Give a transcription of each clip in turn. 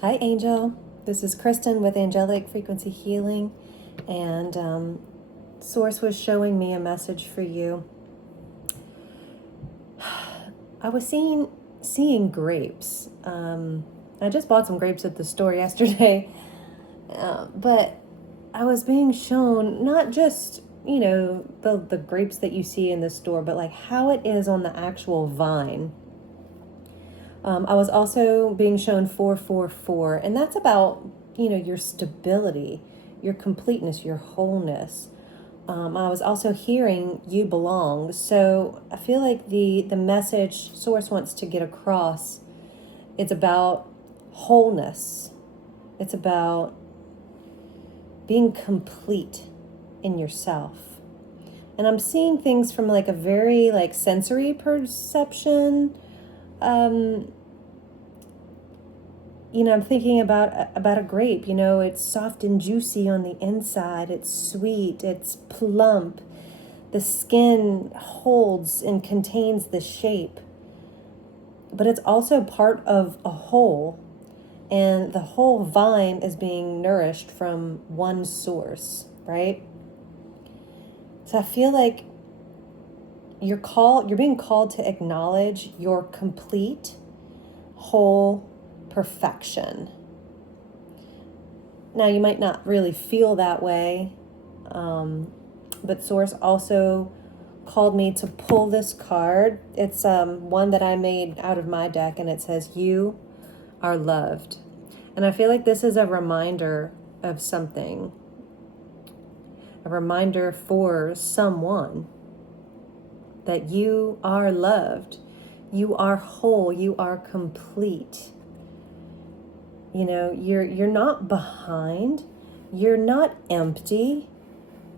Hi, Angel. This is Kristen with Angelic Frequency Healing, and Source was showing me a message for you. I was seeing grapes. I just bought some grapes at the store yesterday, but I was being shown not just the grapes that you see in the store, but like how it is on the actual vine. I was also being shown 444, and that's about, your stability, your completeness, your wholeness. I was also hearing you belong. So I feel like the message Source wants to get across, it's about wholeness. It's about being complete in yourself. And I'm seeing things from like a very like sensory perception. I'm thinking about a grape. It's soft and juicy on the inside. It's sweet. It's plump. The skin holds and contains the shape. But it's also part of a whole. And the whole vine is being nourished from one source, right? So I feel like you're being called to acknowledge your complete, whole perfection. Now, you might not really feel that way, but Source also called me to pull this card. It's one that I made out of my deck, and it says, "You are loved." And I feel like this is a reminder of something, a reminder for someone that you are loved, you are whole, you are complete. You're not behind, you're not empty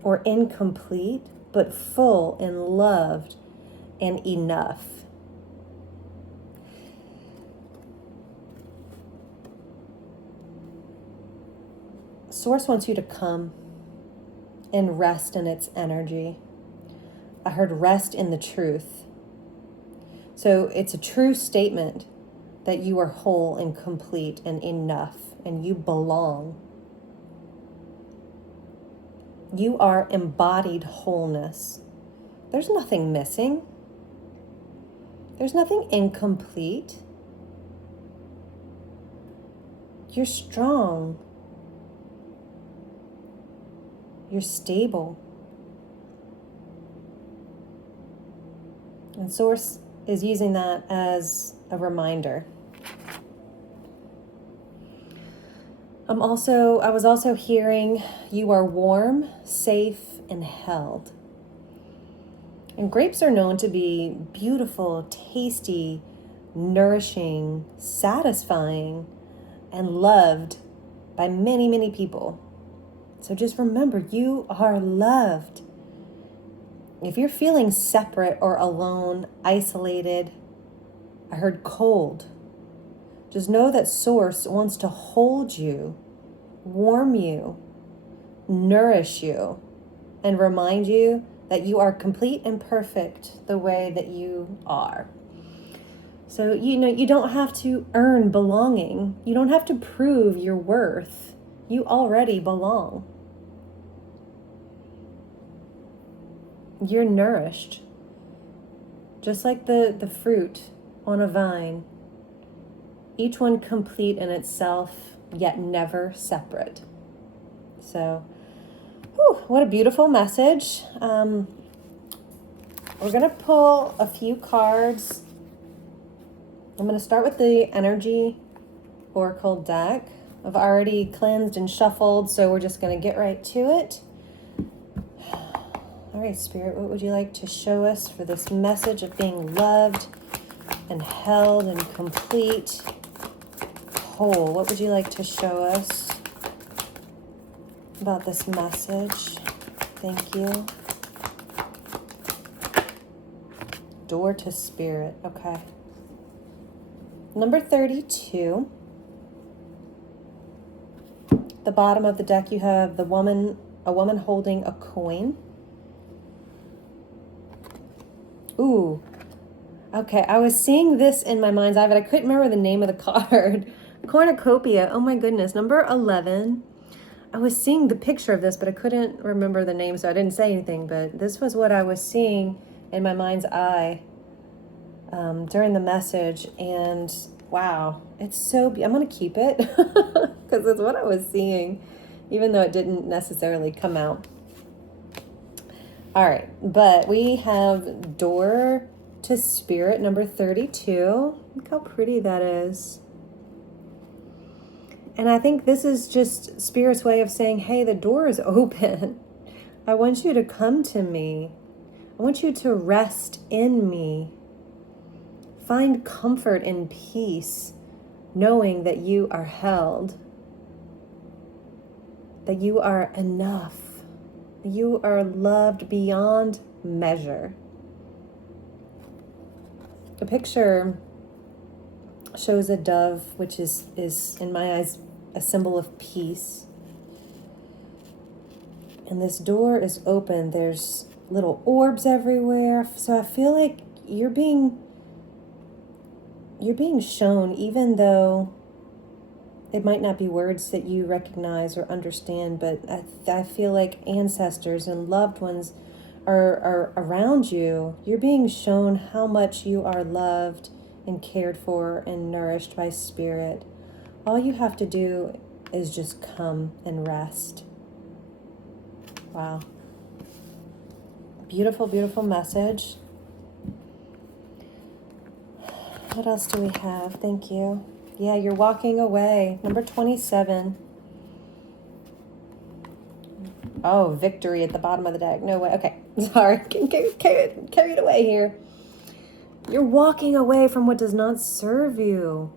or incomplete, but full and loved and enough. Source wants you to come and rest in its energy. I heard rest in the truth. So it's a true statement that you are whole and complete and enough, and you belong. You are embodied wholeness. There's nothing missing. There's nothing incomplete. You're strong. You're stable. And Source is using that as a reminder. I was also hearing you are warm, safe, and held. And grapes are known to be beautiful, tasty, nourishing, satisfying, and loved by many, many people. So just remember, you are loved. If you're feeling separate or alone, isolated, I heard cold. Just know that Source wants to hold you, warm you, nourish you, and remind you that you are complete and perfect the way that you are. So, you don't have to earn belonging. You don't have to prove your worth. You already belong. You're nourished, just like the fruit on a vine, each one complete in itself, yet never separate. So, what a beautiful message. We're going to pull a few cards. I'm going to start with the Energy Oracle deck. I've already cleansed and shuffled, so we're just going to get right to it. All right, Spirit, what would you like to show us for this message of being loved and held and complete, whole? What would you like to show us about this message? Thank you. Door to Spirit. Okay. Number 32. The bottom of the deck, you have a woman holding a coin. Ooh. Okay, I was seeing this in my mind's eye, but I couldn't remember the name of the card. Cornucopia. Oh my goodness. Number 11. I was seeing the picture of this, but I couldn't remember the name, so I didn't say anything. But this was what I was seeing in my mind's eye during the message. And wow, it's so I'm going to keep it because it's what I was seeing, even though it didn't necessarily come out. All right, but we have Door to Spirit, number 32. Look how pretty that is. And I think this is just Spirit's way of saying, hey, the door is open. I want you to come to me. I want you to rest in me. Find comfort and peace, knowing that you are held, that you are enough, that you are loved beyond measure. The picture shows a dove, which is in my eyes a symbol of peace. And this door is open. There's little orbs everywhere. So I feel like you're being shown, even though it might not be words that you recognize or understand, but I feel like ancestors and loved ones are around you. You're being shown how much you are loved and cared for and nourished by Spirit. All you have to do is just come and rest. Wow. Beautiful, beautiful message. What else do we have? Thank you. Yeah, you're walking away. Number 27. Oh, victory at the bottom of the deck. No way. Okay, sorry. Carried away here. You're walking away from what does not serve you.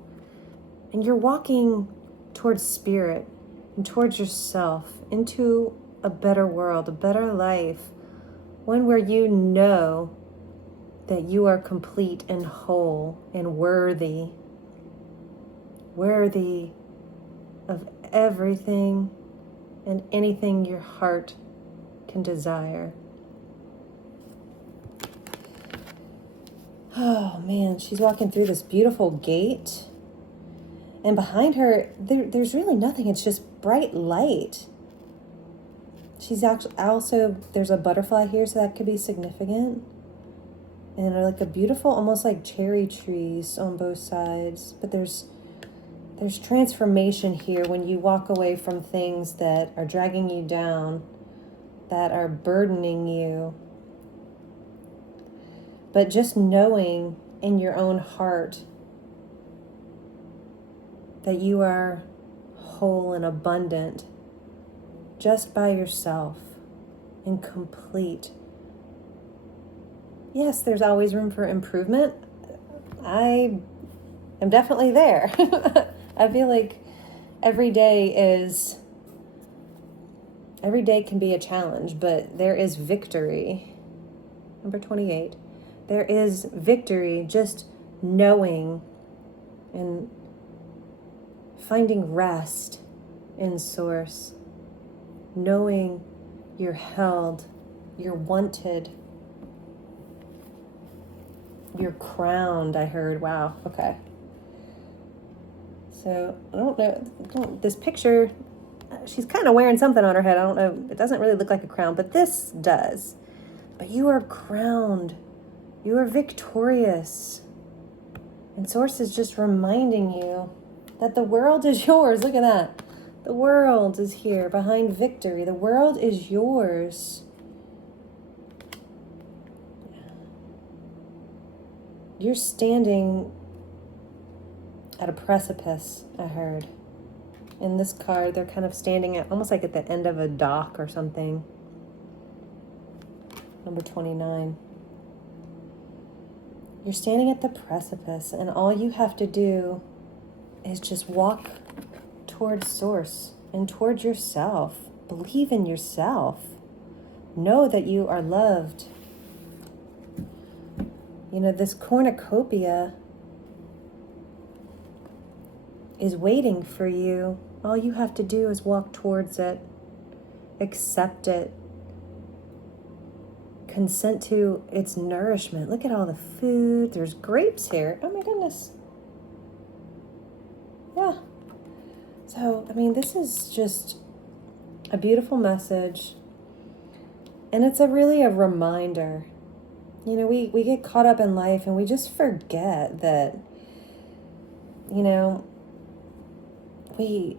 And you're walking towards Spirit and towards yourself into a better world, a better life. One where you know that you are complete and whole and worthy of everything and anything your heart can desire. Oh man, she's walking through this beautiful gate. And behind her, there's really nothing. It's just bright light. She's actually also, there's a butterfly here, so that could be significant. And like a beautiful, almost like cherry trees on both sides. But there's transformation here when you walk away from things that are dragging you down, that are burdening you. But just knowing in your own heart that you are whole and abundant just by yourself and complete. Yes, there's always room for improvement. I am definitely there. I feel like every day can be a challenge, but there is victory. Number 28. There is victory just knowing and finding rest in Source. Knowing you're held, you're wanted, you're crowned, I heard. Wow, okay. So, I don't know, this picture, she's kind of wearing something on her head. I don't know, it doesn't really look like a crown, but this does. But you are crowned. You are victorious. And Source is just reminding you that the world is yours. Look at that. The world is here behind victory. The world is yours. You're standing at a precipice, I heard. In this card, they're kind of standing at almost like at the end of a dock or something. Number 29. You're standing at the precipice, and all you have to do is just walk towards Source and towards yourself. Believe in yourself. Know that you are loved. You know, this cornucopia is waiting for you. All you have to do is walk towards it, accept it, consent to its nourishment. Look at all the food. There's grapes here. Oh my goodness. Yeah, So, I mean, this is just a beautiful message. And it's really a reminder. You know, we get caught up in life and we just forget that, you know, we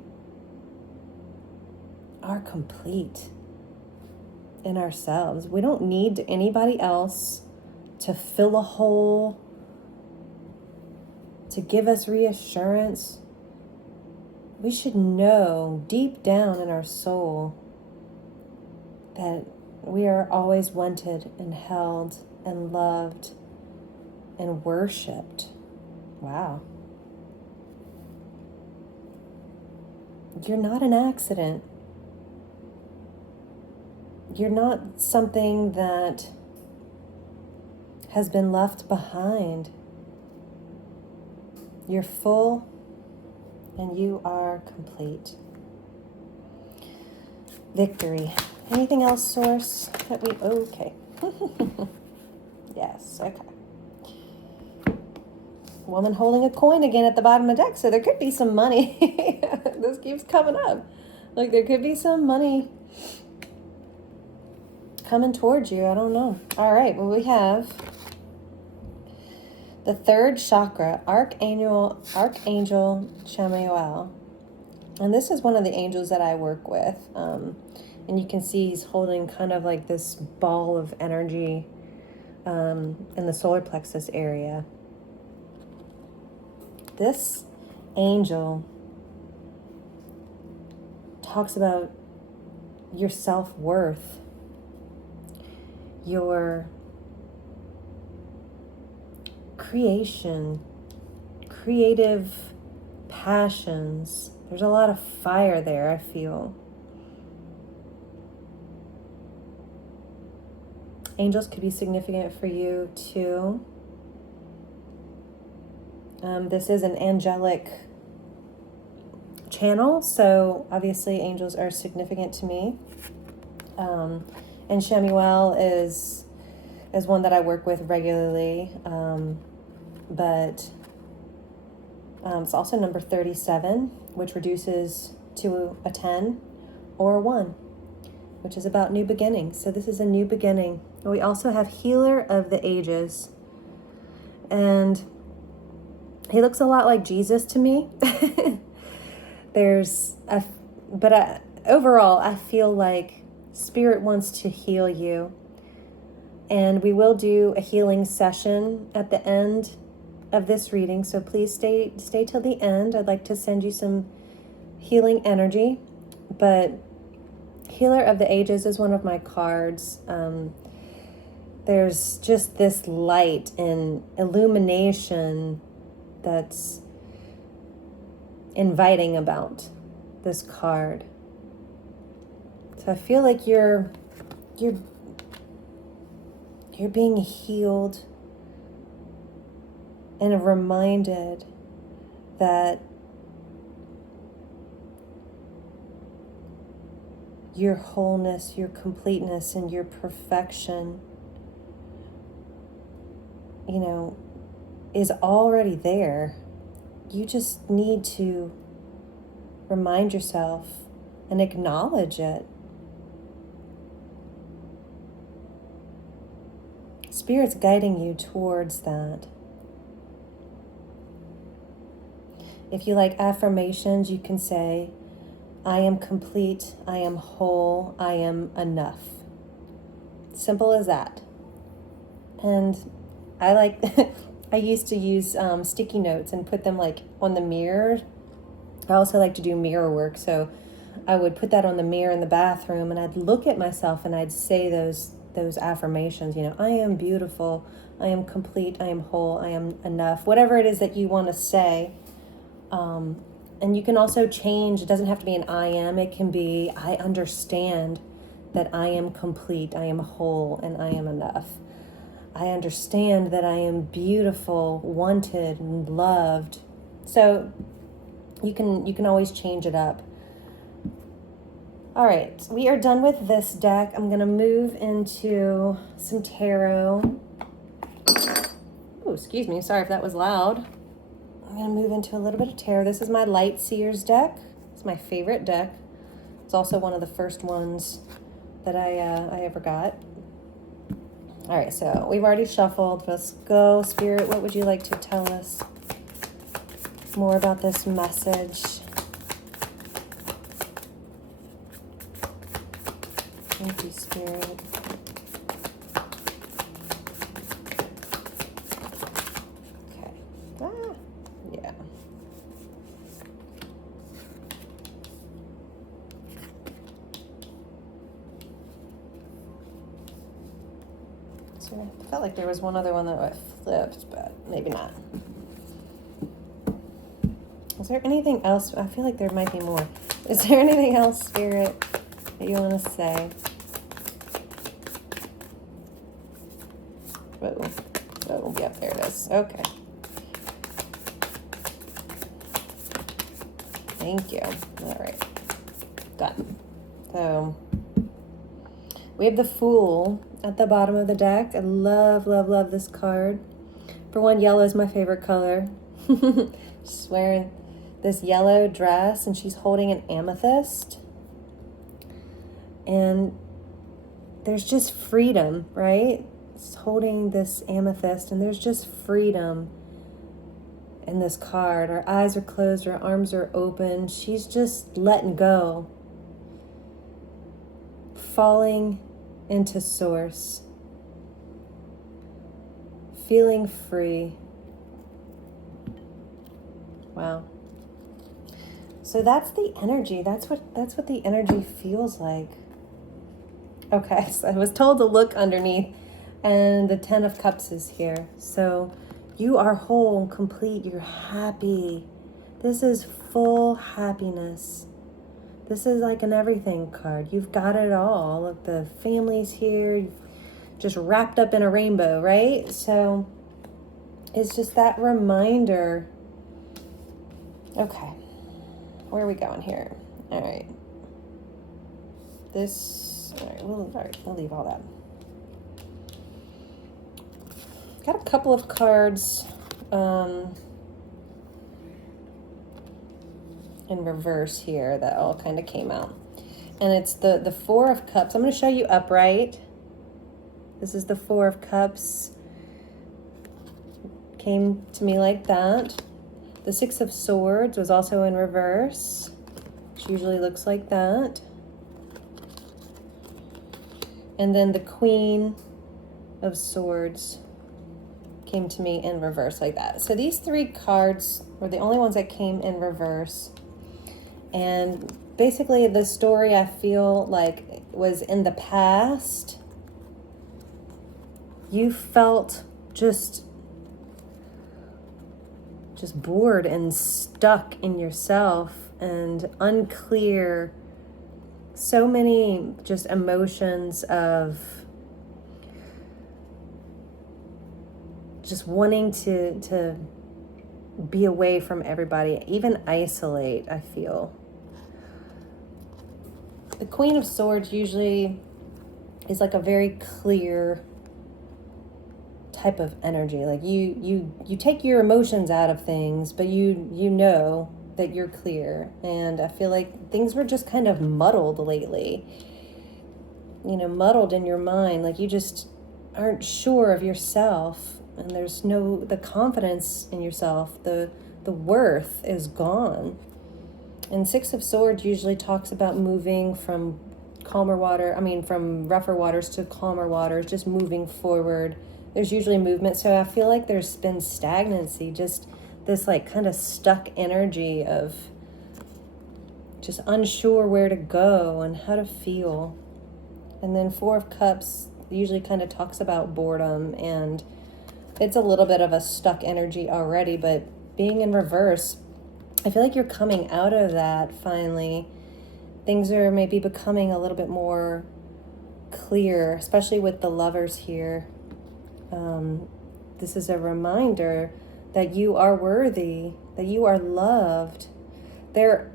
are complete in ourselves. We don't need anybody else to fill a hole, to give us reassurance. We should know deep down in our soul that we are always wanted and held and loved and worshipped. Wow. You're not an accident. You're not something that has been left behind. You're full and you are complete. Victory. Anything else, Source, that we... Okay. Yes, okay. Woman holding a coin again at the bottom of the deck, so there could be some money. This keeps coming up. Like, there could be some money coming towards you. I don't know. All right, well, we have the third chakra, Archangel Chamuel. And this is one of the angels that I work with. And you can see he's holding kind of like this ball of energy in the solar plexus area. This angel talks about your self-worth, your creation, creative passions. There's a lot of fire there, I feel. Angels could be significant for you too. This is an angelic channel, so obviously angels are significant to me. And Chamuel is one that I work with regularly, but it's also number 37, which reduces to a 10 or a 1, which is about new beginnings. So this is a new beginning. We also have Healer of the Ages, and he looks a lot like Jesus to me. Overall, I feel like Spirit wants to heal you. And we will do a healing session at the end of this reading. So please stay till the end. I'd like to send you some healing energy. But Healer of the Ages is one of my cards. There's just this light and illumination that's inviting about this card. So I feel like you're being healed and reminded that your wholeness, your completeness, and your perfection, you know, is already there. You just need to remind yourself and acknowledge it. Spirit's guiding you towards that. If you like affirmations, you can say, I am complete, I am whole, I am enough. Simple as that. And I like, I used to use sticky notes and put them like on the mirror. I also like to do mirror work, so I would put that on the mirror in the bathroom and I'd look at myself and I'd say those affirmations, you know, I am beautiful, I am complete, I am whole, I am enough, whatever it is that you want to say. And you can also change, it doesn't have to be an I am, it can be I understand that I am complete, I am whole, and I am enough. I understand that I am beautiful, wanted, and loved. So you can always change it up. All right, we are done with this deck. I'm going to move into some tarot. Oh, excuse me. Sorry if that was loud. I'm going to move into a little bit of tarot. This is my Light Seers deck. It's It's my favorite deck. It's also one of the first ones that I ever got. All right, so we've already shuffled. Let's go. Spirit, what would you like to tell us more about this message? Thank you, Spirit. Okay. Yeah. So I felt like there was one other one that I flipped, but maybe not. Is there anything else? I feel like there might be more. Is there anything else, Spirit, that you want to say? Whoa. Oh, yep, there it is. Okay. Thank you. All right. Done. So we have the Fool at the bottom of the deck. I love, love, love this card. For one, yellow is my favorite color. She's wearing this yellow dress and she's holding an amethyst. And there's just freedom, right? It's holding this amethyst and there's just freedom in this card. Her eyes are closed, her arms are open. She's just letting go. Falling into source. Feeling free. Wow. So that's the energy. That's what the energy feels like. Okay, so I was told to look underneath and the 10 of Cups is here. So you are whole and complete. You're happy. This is full happiness. This is like an everything card. You've got it all. Look, the family's here. You've just wrapped up in a rainbow, right? So it's just that reminder. Okay. Where are we going here? All right. All right, we'll leave all that. Got a couple of cards in reverse here that all kind of came out. And it's the Four of Cups. I'm going to show you upright. This is the Four of Cups. Came to me like that. The Six of Swords was also in reverse, which usually looks like that. And then the Queen of Swords came to me in reverse like that. So these three cards were the only ones that came in reverse. And basically the story I feel like was in the past. You felt just bored and stuck in yourself and unclear. So many just emotions of just wanting to be away from everybody, even isolate, I feel. The Queen of Swords usually is like a very clear type of energy. Like you take your emotions out of things, but you know that you're clear. And I feel like things were just kind of muddled lately. You know, muddled in your mind. Like you just aren't sure of yourself. And there's the confidence in yourself. The worth is gone. And Six of Swords usually talks about moving from from rougher waters to calmer waters, just moving forward. There's usually movement. So I feel like there's been stagnancy, just this like kind of stuck energy of just unsure where to go and how to feel. And then Four of Cups usually kind of talks about boredom, and it's a little bit of a stuck energy already, but being in reverse, I feel like you're coming out of that finally. Things are maybe becoming a little bit more clear, especially with the Lovers here. This is a reminder that you are worthy, that you are loved. There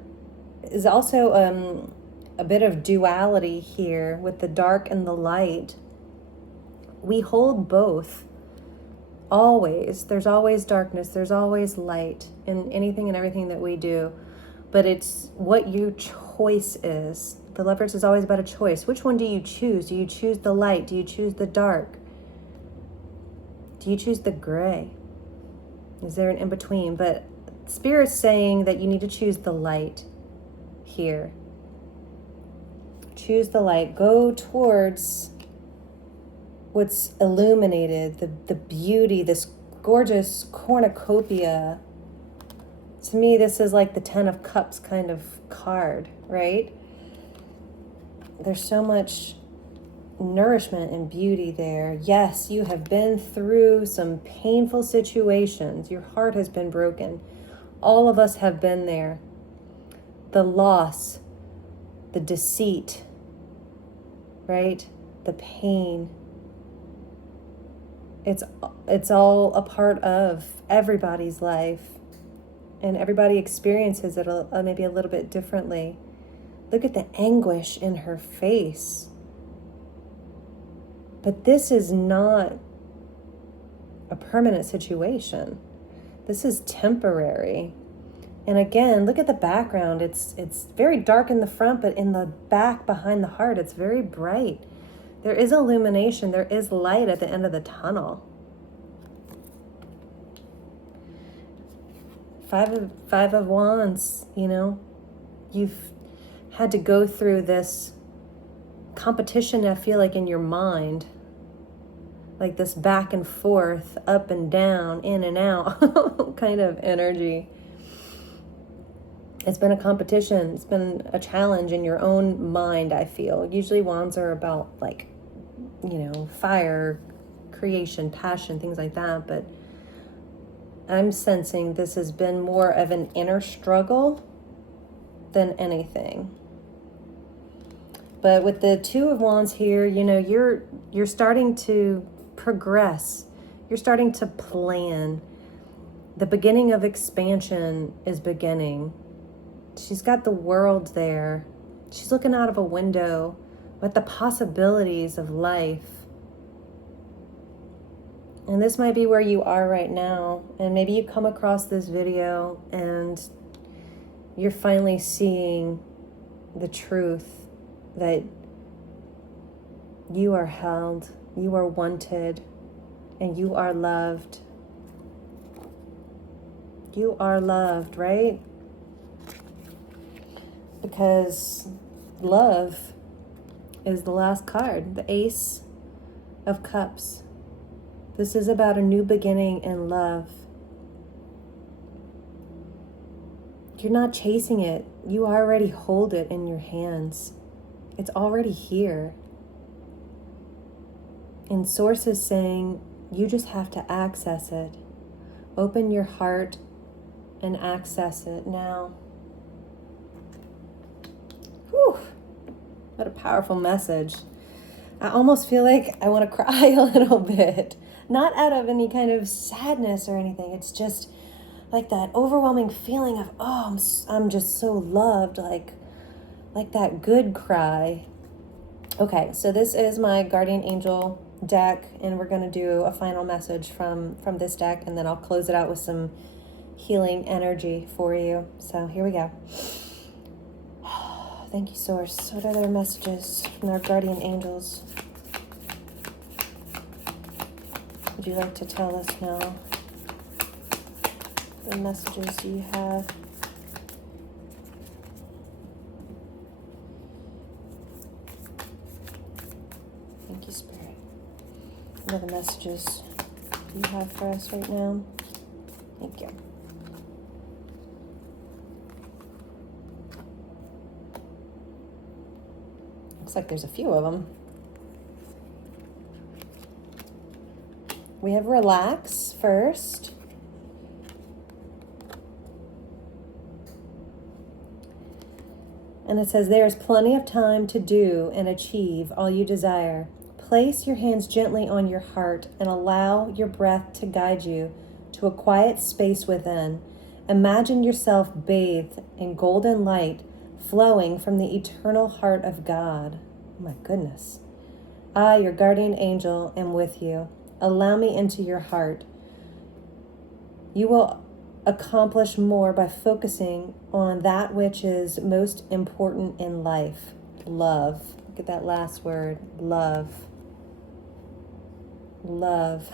is also a bit of duality here with the dark and the light. We hold both. Always. There's always darkness. There's always light in anything and everything that we do. but it's what your choice is. The Lovers is always about a choice. Which one do you choose? Do you choose the light? Do you choose the dark? Do you choose the gray? Is there an in-between? But Spirit's saying that you need to choose the light here. Choose the light. Go towards what's illuminated, the beauty, this gorgeous cornucopia. To me, this is like the 10 of Cups kind of card, right? There's so much nourishment and beauty there. Yes, you have been through some painful situations. Your heart has been broken. All of us have been there. The loss, the deceit, right? The pain. It's all a part of everybody's life. And everybody experiences it maybe a little bit differently. Look at the anguish in her face. But this is not a permanent situation. This is temporary. And again, look at the background. It's very dark in the front, but in the back behind the heart, it's very bright. There is illumination. There is light at the end of the tunnel. Five of Wands, you've had to go through this competition, I feel like, in your mind, like this back and forth, up and down, in and out kind of energy. It's been a competition. It's been a challenge in your own mind, I feel. Usually wands are about fire, creation, passion, things like that. But I'm sensing this has been more of an inner struggle than anything. But with the Two of Wands here, you're starting to progress. You're starting to plan. The beginning of expansion is beginning. She's got the world there. She's looking out of a window at the possibilities of life. And this might be where you are right now. And maybe you come across this video and you're finally seeing the truth that you are held, you are wanted, and you are loved. You are loved, right? Because love is the last card, the Ace of Cups. This is about a new beginning in love. You're not chasing it. You already hold it in your hands. It's already here. And Source is saying you just have to access it. Open your heart and access it now. Whew. What a powerful message. I almost feel like I want to cry a little bit. Not out of any kind of sadness or anything. It's just like that overwhelming feeling of, I'm just so loved, like that good cry. Okay, so this is my Guardian Angel deck, and we're going to do a final message from this deck, and then I'll close it out with some healing energy for you. So here we go. Thank you, Source. What are their messages from our Guardian Angels? Would you like to tell us now? The messages you have. Thank you, Spirit. What are the messages you have for us right now? Thank you. Looks like there's a few of them. We have relax first. And it says, there is plenty of time to do and achieve all you desire. Place your hands gently on your heart and allow your breath to guide you to a quiet space within. Imagine yourself bathed in golden light flowing from the eternal heart of God. Oh my goodness. I, your guardian angel, am with you. Allow me into your heart. You will accomplish more by focusing on that which is most important in life. Love. Look at that last word. Love. Love.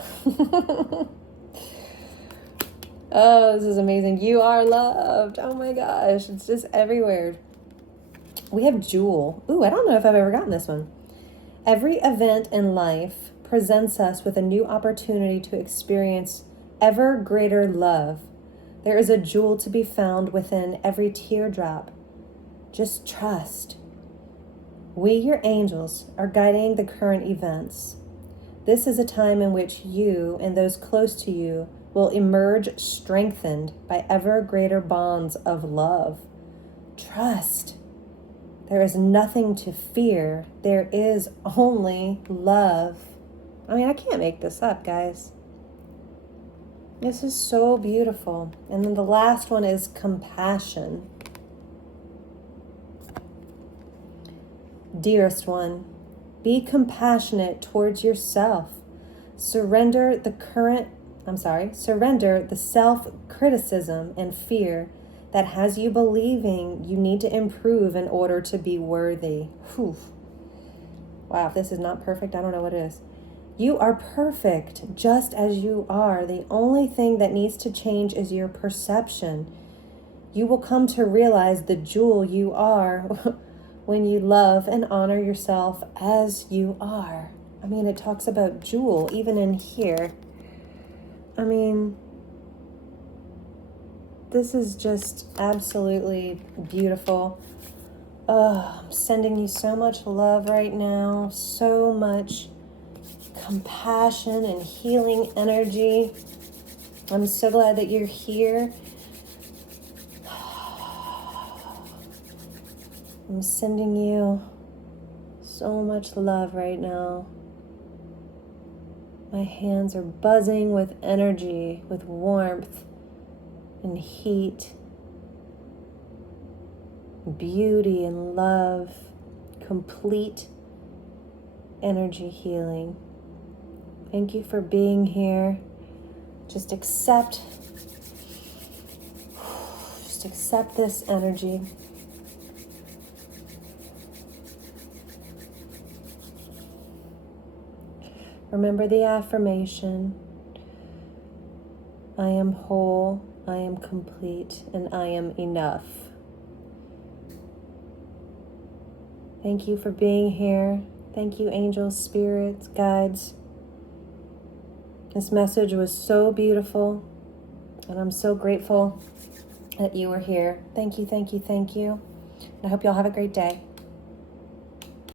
Oh, this is amazing. You are loved. Oh my gosh. It's just everywhere. We have Jewel. Ooh, I don't know if I've ever gotten this one. Every event in life presents us with a new opportunity to experience ever greater love. There is a jewel to be found within every teardrop. Just trust. We, your angels, are guiding the current events. This is a time in which you and those close to you will emerge strengthened by ever greater bonds of love. Trust. There is nothing to fear. There is only love. I mean, I can't make this up, guys. This is so beautiful. And then the last one is compassion. Dearest one, be compassionate towards yourself. Surrender the self-criticism and fear that has you believing you need to improve in order to be worthy. Whew. Wow, if this is not perfect, I don't know what is. You are perfect just as you are. The only thing that needs to change is your perception. You will come to realize the jewel you are when you love and honor yourself as you are. I mean, it talks about jewel even in here. I mean, this is just absolutely beautiful. Oh, I'm sending you so much love right now, so much compassion and healing energy. I'm so glad that you're here. I'm sending you so much love right now. My hands are buzzing with energy, with warmth and heat, beauty and love, complete energy healing. Thank you for being here. Just accept this energy. Remember the affirmation. I am whole, I am complete, and I am enough. Thank you for being here. Thank you, angels, spirits, guides. This message was so beautiful, and I'm so grateful that you were here. Thank you, thank you, thank you. I hope y'all have a great day.